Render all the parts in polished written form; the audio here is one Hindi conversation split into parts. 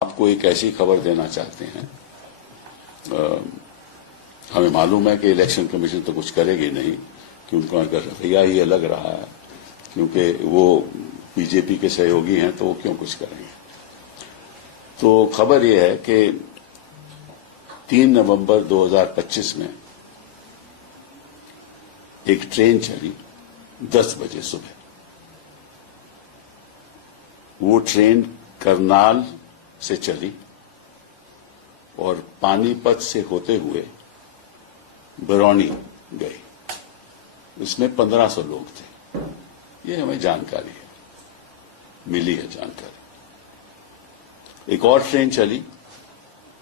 आपको एक ऐसी खबर देना चाहते हैं। हमें मालूम है कि इलेक्शन कमीशन तो कुछ करेगी नहीं, कि उनका अगर रवैया ही अलग रहा है, क्योंकि वो बीजेपी के सहयोगी हैं, तो वो क्यों कुछ करेंगे। तो खबर यह है कि 3 नवंबर 2025 में एक ट्रेन चली 10 बजे सुबह। वो ट्रेन करनाल से चली और पानीपत से होते हुए बरौनी गई। उसमें 1500 लोग थे। ये हमें जानकारी है, मिली है जानकारी। एक और ट्रेन चली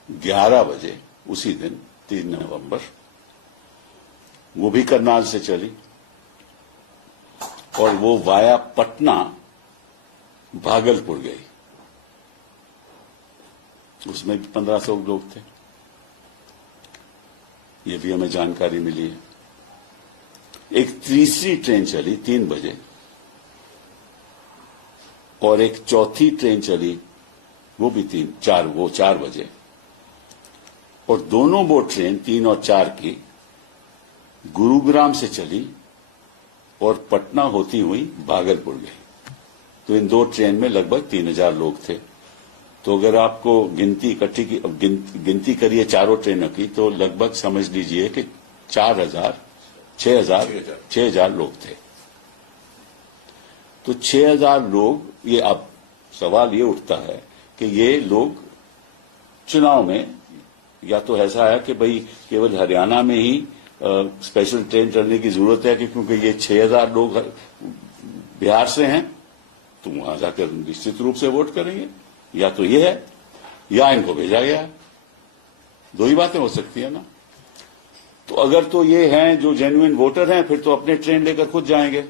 11 बजे उसी दिन 3 नवंबर, वो भी करनाल से चली और वो वाया पटना भागलपुर गई। उसमें भी 1500 लोग थे। ये भी हमें जानकारी मिली है। एक तीसरी ट्रेन चली 3 बजे और एक चौथी ट्रेन चली वो भी 4 बजे, और दोनों वो ट्रेन 3 और 4 की गुरुग्राम से चली और पटना होती हुई भागलपुर गई। तो इन 2 ट्रेन में लगभग 3000 लोग थे। तो अगर आपको गिनती इकट्ठी की गिनती करिए चारों ट्रेनों की, तो लगभग समझ लीजिए कि 6,000 लोग थे। तो 6,000 लोग, ये अब सवाल ये उठता है कि ये लोग चुनाव में, या तो ऐसा है कि भाई केवल हरियाणा में ही स्पेशल ट्रेन चलने की जरूरत है कि क्योंकि ये 6,000 लोग बिहार से हैं, तो वहां जाकर निश्चित रूप से वोट करेंगे। या तो ये है या इनको भेजा गया है। 2 ही बातें हो सकती है ना। तो अगर तो ये हैं जो जेन्युइन वोटर हैं, फिर तो अपने ट्रेन लेकर खुद जाएंगे,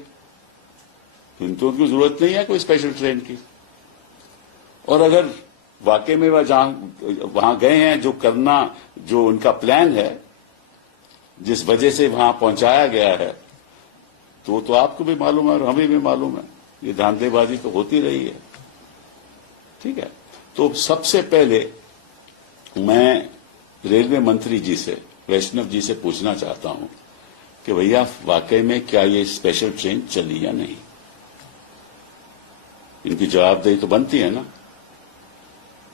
फिर तो उनको जरूरत नहीं है कोई स्पेशल ट्रेन की। और अगर वाकई में वहां गए हैं, जो करना, जो उनका प्लान है, जिस वजह से वहां पहुंचाया गया है, तो आपको भी मालूम है और हमें भी मालूम है। ये धांधलेबाजी तो होती रही है, ठीक है। तो सबसे पहले मैं रेलवे मंत्री जी से, वैष्णव जी से पूछना चाहता हूं कि भैया वाकई में क्या ये स्पेशल ट्रेन चली या नहीं। इनकी जवाबदेही तो बनती है ना।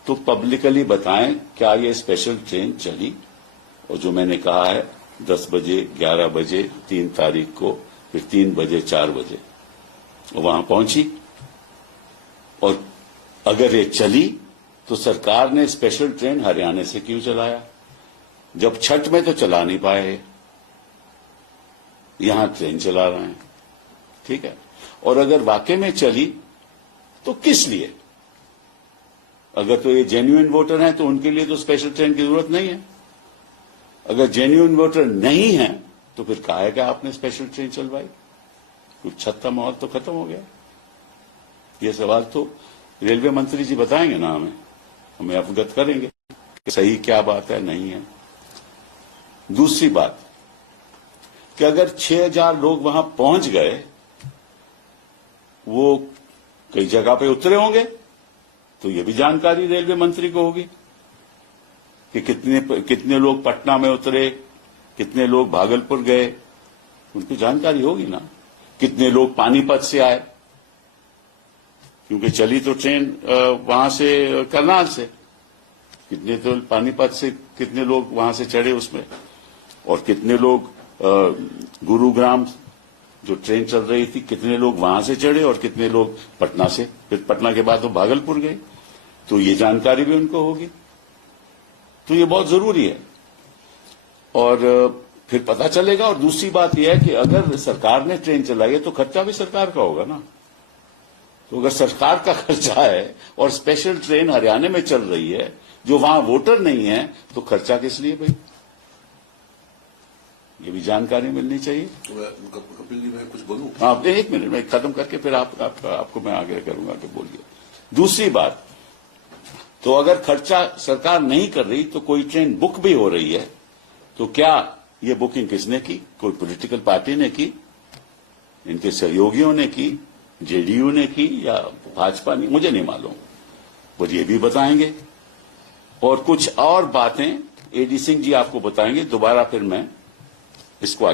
तो पब्लिकली बताएं, क्या ये स्पेशल ट्रेन चली। और जो मैंने कहा है 10 बजे, 11 बजे, 3 तारीख को, फिर 3 बजे, 4 बजे वहां पहुंची। और अगर ये चली तो सरकार ने स्पेशल ट्रेन हरियाणा से क्यों चलाया, जब छठ में तो चला नहीं पाए, यहां ट्रेन चला रहे हैं, ठीक है। और अगर वाकई में चली तो किस लिए। अगर तो ये जेन्युइन वोटर हैं तो उनके लिए तो स्पेशल ट्रेन की जरूरत नहीं है। अगर जेन्युइन वोटर नहीं है तो फिर काहे का आपने स्पेशल ट्रेन चलवाई। कुछ छत्ता माहौल तो खत्म हो गया। ये सवाल तो रेलवे मंत्री जी बताएंगे ना, हमें अवगत करेंगे कि सही क्या बात है, नहीं है। दूसरी बात कि अगर 6,000 लोग वहां पहुंच गए, वो कई जगह पे उतरे होंगे, तो ये भी जानकारी रेलवे मंत्री को होगी कि कितने लोग पटना में उतरे, कितने लोग भागलपुर गए, उनकी जानकारी होगी ना। कितने लोग पानीपत से आए, क्योंकि चली तो ट्रेन वहां से करनाल से, कितने तो पानीपत से कितने लोग वहां से चढ़े उसमें, और कितने लोग गुरुग्राम जो ट्रेन चल रही थी, कितने लोग वहां से चढ़े और कितने लोग पटना से, फिर पटना के बाद वो भागलपुर गए। तो ये जानकारी भी उनको होगी। तो ये बहुत जरूरी है और फिर पता चलेगा। और दूसरी बात यह है कि अगर सरकार ने ट्रेन चलाई है तो खर्चा भी सरकार का होगा ना। तो अगर सरकार का खर्चा है और स्पेशल ट्रेन हरियाणा में चल रही है, जो वहां वोटर नहीं है, तो खर्चा किस लिए भाई। ये भी जानकारी मिलनी चाहिए। तो कपिल जी, मैं कुछ बोलूं? हाँ, 1 मिनट में खत्म करके फिर आपको मैं आगे करूंगा कि बोलिए। दूसरी बात, तो अगर खर्चा सरकार नहीं कर रही तो कोई ट्रेन बुक भी हो रही है, तो क्या ये बुकिंग किसने की। कोई पॉलिटिकल पार्टी ने की, इनके सहयोगियों ने की, जेडीयू ने की या भाजपा ने, मुझे नहीं मालूम। वो ये भी बताएंगे और कुछ और बातें एडी सिंह जी आपको बताएंगे। दोबारा फिर मैं इसको